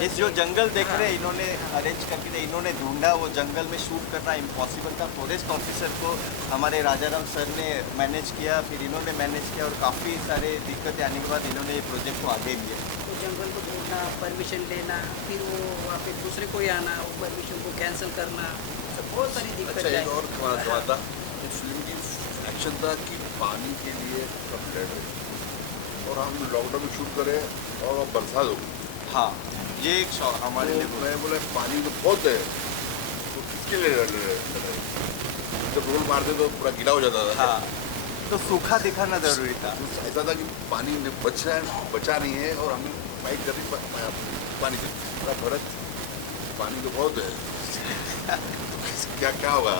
ये जो जंगल देख रहे हैं इन्होंने अरेंज करके दिया, इन्होंने ढूंढा, वो जंगल में शूट करना इम्पॉसिबल था। फॉरेस्ट ऑफिसर को हमारे राजाराम सर ने मैनेज किया, फिर इन्होंने मैनेज किया और काफ़ी सारे दिक्कतें आने के बाद इन्होंने ये प्रोजेक्ट को आगे लिया। तो जंगल को ढूंढना, परमिशन लेना, फिर वो वहाँ पे दूसरे कोई आना, वो परमिशन को कैंसिल करना, तो बहुत सारी अच्छा, दिक्कतें एक और सवाल था, इस फिल्म की एक्शन था कि पानी के लिए सब लड़ रहे और हम लॉकडाउन में शूट करें और अब बरसात हो गई। हाँ, ये एक हमारे लिए मैं बोला पानी तो बहुत है, तो किसके लिए लड़ रहे? जब रोल मारते तो पूरा गीला हो जाता था। हाँ, तो सूखा दिखाना ज़रूरी था। तो ऐसा था कि पानी बचा नहीं है और हमें फाइट कर रही पानी से। बोला, भरत पानी तो बहुत है क्या क्या होगा?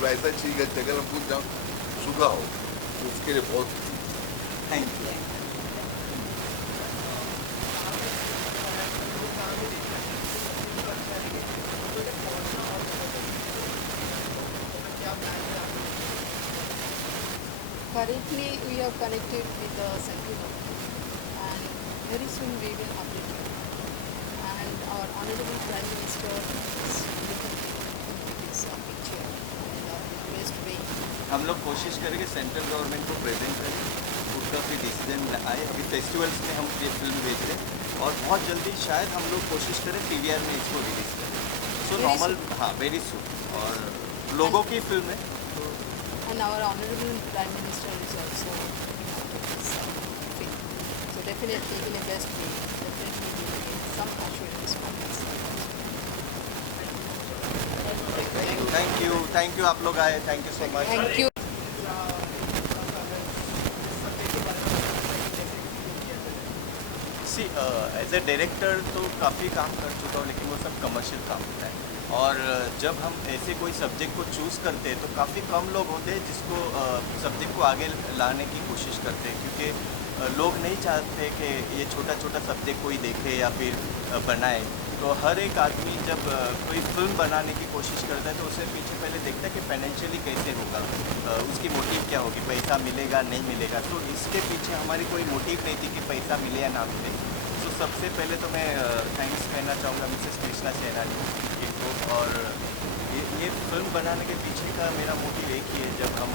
तो ऐसा चीज अगर हम पूछ जाओ सूखा हो तो उसके लिए बहुत thank you. Currently, we are connected with the central government, and very soon we will update you. And our Honorable Prime Minister is looking into this picture in the best way. हम लोग कोशिश करेंगे central government को present करें, उसका फिर decision आए। अभी फेस्टिवल्स में हम ये फिल्म भेज रहे हैं और बहुत जल्दी शायद हम लोग कोशिश करें PVR में इसको रिलीज करें। सो नॉर्मल, हाँ, वेरी सून। और लोगों की फिल्म है। And our Honorable Prime Minister is also looking after this film. So definitely in a best way, definitely we will get some assurance from this. Thank you आप लोग आए, thank you so much. Thank you. See as a director तो काफ़ी काम कर चुका हूँ, लेकिन वो सब कमर्शियल काम होता है। और जब हम ऐसे कोई सब्जेक्ट को चूज़ करते हैं तो काफ़ी कम लोग होते हैं जिसको सब्जेक्ट को आगे लाने की कोशिश करते हैं, क्योंकि लोग नहीं चाहते कि ये छोटा छोटा सब्जेक्ट कोई देखे या फिर बनाए। तो हर एक आदमी जब कोई फिल्म बनाने की कोशिश करता है तो उससे पीछे पहले देखता है कि फाइनेंशियली कैसे होगा, उसकी मोटिव क्या होगी, पैसा मिलेगा नहीं मिलेगा। तो इसके पीछे हमारी कोई मोटिव नहीं थी कि पैसा मिले या ना मिले। तो सबसे पहले तो मैं थैंक्स कहना चाहूँगा मिसेस कृष्णा सेनानी इनको। और ये फिल्म बनाने के पीछे का मेरा मोटिव एक ही है। जब हम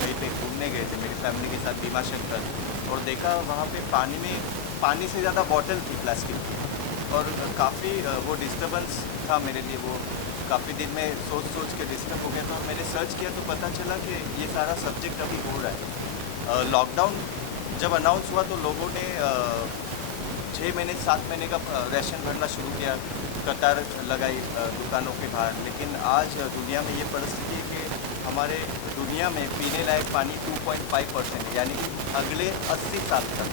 कहीं पे घूमने गए थे मेरी फैमिली के साथ भीमाशंकर, और देखा वहाँ पे पानी से ज़्यादा बॉटल थी प्लास्टिक की, और काफ़ी वो डिस्टर्बेंस था मेरे लिए। वो काफ़ी दिन में सोच के डिस्टर्ब हो गया। तो मैंने सर्च किया तो पता चला कि ये सारा सब्जेक्ट अभी हो रहा है। लॉकडाउन जब अनाउंस हुआ तो लोगों ने 6 महीने 7 महीने का राशन भरना शुरू किया, कतार लगाई दुकानों के बाहर। लेकिन आज दुनिया में ये परिस्थिति है कि हमारे दुनिया में पीने लायक पानी 2.5% है, यानी कि अगले 80 साल तक।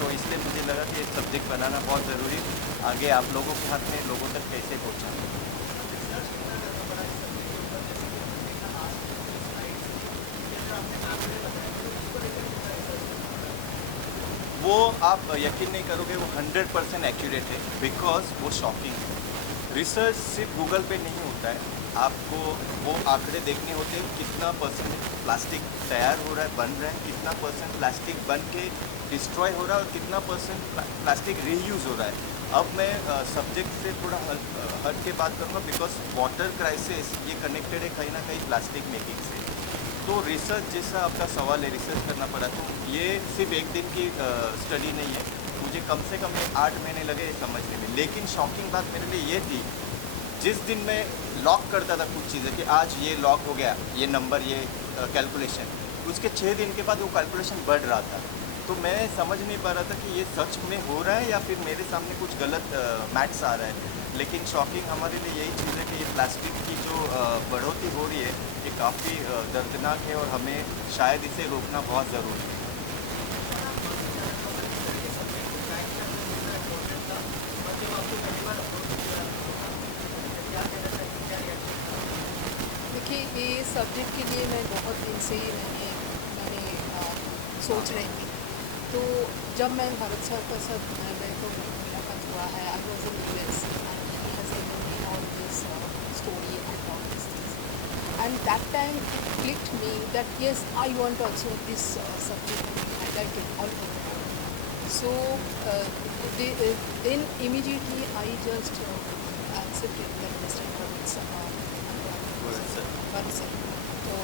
तो इसलिए मुझे लगा कि एक सब्जेक्ट बनाना बहुत ज़रूरी है। आगे आप लोगों के हाथ में लोगों तक कैसे पहुँचाना। वो आप यकीन नहीं करोगे, वो 100% एक्यूरेट है, बिकॉज वो शॉकिंग है। रिसर्च सिर्फ गूगल पे नहीं होता है, आपको वो आंकड़े देखने होते हैं कितना परसेंट प्लास्टिक तैयार हो रहा है, बन रहा है, कितना परसेंट प्लास्टिक बन के डिस्ट्रॉय हो रहा है और कितना परसेंट प्लास्टिक रीयूज़ हो रहा है। अब मैं सब्जेक्ट से थोड़ा हट के बात करूँगा, बिकॉज वाटर क्राइसिस ये कनेक्टेड है कहीं ना कहीं प्लास्टिक मेकिंग से। तो रिसर्च जैसा आपका सवाल है, रिसर्च करना पड़ा, तो ये सिर्फ एक दिन की स्टडी नहीं है। मुझे कम से कम 8 महीने लगे समझने में। लेकिन शॉकिंग बात मेरे लिए ये थी, जिस दिन मैं लॉक करता था कुछ चीज़ें कि आज ये लॉक हो गया, ये नंबर, ये कैलकुलेशन, उसके 6 दिन के बाद वो कैलकुलेशन बढ़ रहा था। तो मैं समझ नहीं पा रहा था कि ये सच में हो रहा है या फिर मेरे सामने कुछ गलत मैथ्स आ रहा है। लेकिन शॉकिंग हमारे लिए यही चीज़ है कि ये प्लास्टिक की जो बढ़ोतरी हो रही है ये काफ़ी दर्दनाक है और हमें शायद इसे रोकना बहुत ज़रूरी है। देखिए, ये सब्जेक्ट के लिए मैं बहुत दिन से ही मैंने सोच रही थी। तो जब मैं भरत सर का साथ मेरे को मुलाकात हुआ है, I was in US and he has given me all this story and all these things. And that time it clicked me that yes, I want also this subject to be highlighted all over the world. So then immediately I just accepted that Mr. Bharat sir. Sir. So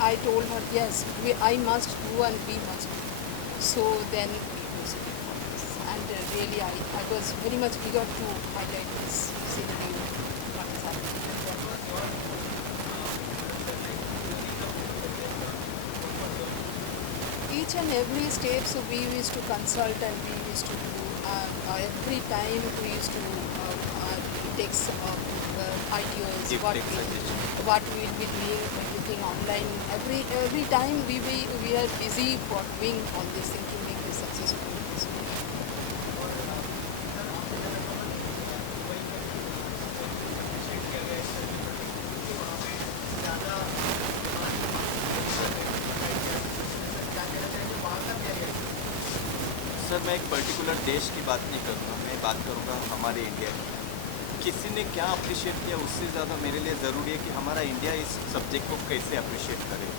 I told her yes, I must do and we must do. So then we proceeded for this. And really I was very much eager to highlight this scenery, what is happening. Each and every step, so we used to consult and we used to do every time we used to take some ideas, Give take suggestion. what we will be doing, everything online. Every time we are busy for doing all this thing to make this successful. Sir मैं एक particular देश की बात नहीं करूँगा, मैं बात करूँगा हमारे इंडिया की। किसी ने क्या अप्रिशिएट किया उससे ज़्यादा मेरे लिए ज़रूरी है कि हमारा इंडिया इस सब्जेक्ट को कैसे अप्रिशिएट करे।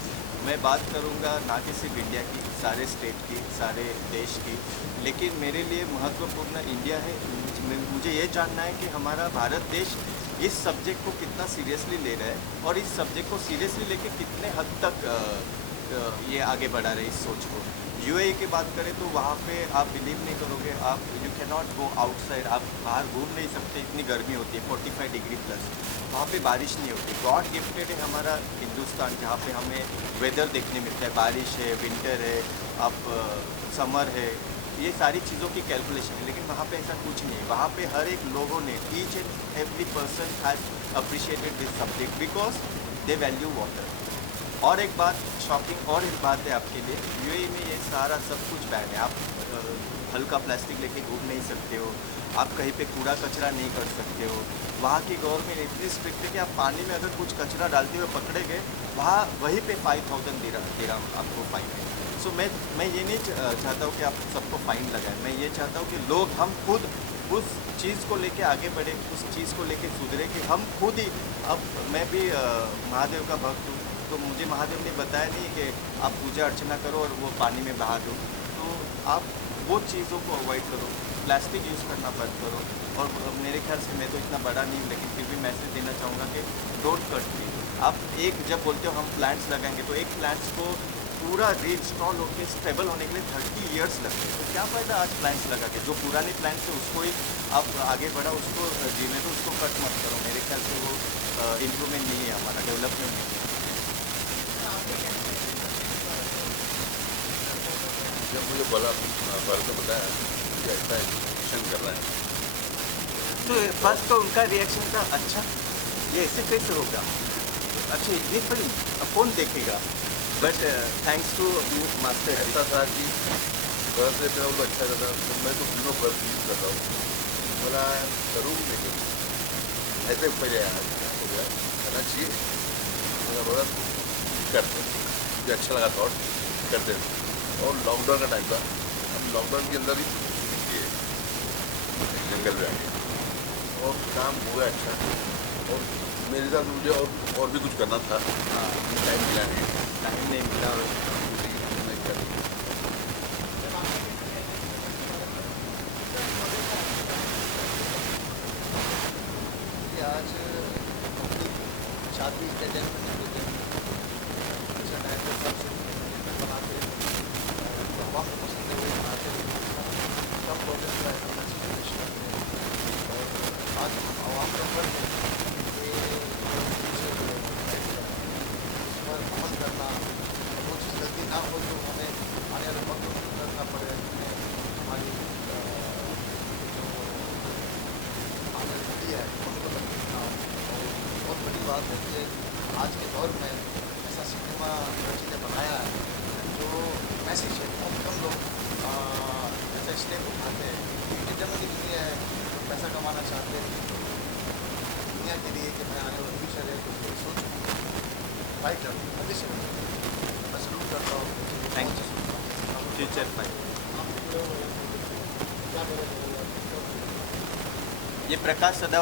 मैं बात करूँगा ना कि सिर्फ इंडिया की, सारे स्टेट की, सारे देश की, लेकिन मेरे लिए महत्वपूर्ण इंडिया है। मुझे ये जानना है कि हमारा भारत देश इस सब्जेक्ट को कितना सीरियसली ले रहा है और इस सब्जेक्ट को सीरियसली लेके कितने हद तक ये आगे बढ़ा रहे इस सोच को। यूएई की बात करें तो वहाँ पे आप बिलीव नहीं करोगे, आप you can not go outside, आप बाहर घूम नहीं सकते, इतनी गर्मी होती है 45 डिग्री प्लस। वहाँ पे बारिश नहीं होती। गॉड गिफ्टेड है हमारा हिंदुस्तान, जहाँ पे हमें वेदर देखने मिलता है, बारिश है, विंटर है, आप समर है, ये सारी चीज़ों की कैलकुलेशन है। लेकिन वहाँ पे ऐसा कुछ नहीं है। वहाँ पे हर एक लोगों ने, each and every person has appreciated this subject because they value water. और एक बात शॉकिंग और एक बात है आपके लिए, यूएई में ये सारा सब कुछ बैन है। आप हल्का प्लास्टिक लेके घूम नहीं सकते हो, आप कहीं पे कूड़ा कचरा नहीं कर सकते हो। वहाँ की गवर्नमेंट इतनी स्ट्रिक्ट है कि आप पानी में अगर कुछ कचरा डालते हुए पकड़े गए, वहाँ वहीं पे 5000 दिरहम आपको फाइन है। सो मैं ये नहीं चाहता हूँ कि आप सबको फ़ाइन लगाएं। मैं ये चाहता हूँ कि लोग, हम खुद उस चीज़ को लेके आगे बढ़े, उस चीज़ को लेके सुधरे कि हम खुद ही। अब मैं भी महादेव का भक्त हूँ, तो मुझे महादेव ने बताया नहीं कि आप पूजा अर्चना करो और वो पानी में बहा दो। तो आप वो चीज़ों को अवॉइड करो, प्लास्टिक यूज़ करना बंद करो। और मेरे ख्याल से मैं तो इतना बड़ा नहीं हूँ, लेकिन फिर भी मैसेज देना चाहूँगा कि डोंट कट ट्री। आप एक जब बोलते हो हम प्लांट्स लगाएंगे, तो एक प्लांट्स को पूरा रीइंस्टॉल होकर स्टेबल होने के लिए 30 ईयर्स लगते हैं। तो क्या फ़ायदा आज प्लांट्स लगा के, जो पुराने प्लांट्स है उसको ही आप आगे बढ़ा, उसको जीने दो, उसको कट मत करो। मेरे ख्याल से वो इम्प्रूवमेंट नहीं है, हमारा डेवलपमेंट नहीं है। जब मुझे बोला भारत ने बताया कि ऐसा एजुकेशन कर रहा है, तो फर्स्ट तो उनका रिएक्शन था, अच्छा ये ऐसे कैसे होगा, अच्छा इतनी फिल्म अब कौन देखेगा। But thanks to you master. ऐसा था कि बर्फ देते हैं वो अच्छा रहता, तो मैं तो तीनों बर्फ यूज करता हूँ। बोला करूँ लेकिन ऐसे पहले हो गया, करना चाहिए। मेरा बोला करते, मुझे अच्छा लगा थॉट, करते। और लॉकडाउन का टाइम था, हम लॉकडाउन के अंदर ही किए जंगल में आके, और काम हुआ अच्छा। और मेरे साथ मुझे और भी कुछ करना था, टाइम मिला नहीं, टाइम नहीं मिला। नहीं कर आज शादी के टाइम में अच्छा टाइम पे सब बनाते वक्त पसंद है वो बनाते सब प्रोजेक्ट का कोशिश करते हैं। और आज हम आवाम का फर्ज है कि उस पर अमल करना, वो चीज़ गलती ना हो जो हमें आने वाले वक्त में करना पड़े। हमारी जो आने वाली है उनको तकलीफ ना हो। और बहुत बड़ी बात है कि आज के दौर में ऐसा सिनेमा ने बनाया है जो मैसेज है। बहुत कम लोग ऐसा स्टेप उठाते हैं। इंटरनेट दुनिया है, तो पैसा कमाना चाहते हैं दुनिया के लिए कि मैं आने वाला फ्यूचर है, तो ये सोच फाइट करती हूँ। अभी से मैं सलूट करता हूँ। Thank you. Future fight. ये प्रकाश सदा